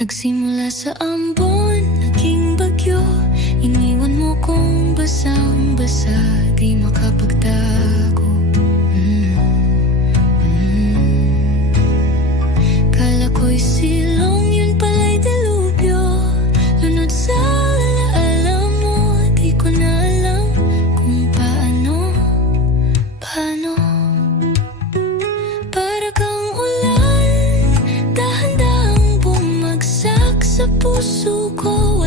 Nagsimula sa ambon, naging bagyo. Iniwan mo kong basang-basa Di makapagtago 不输过。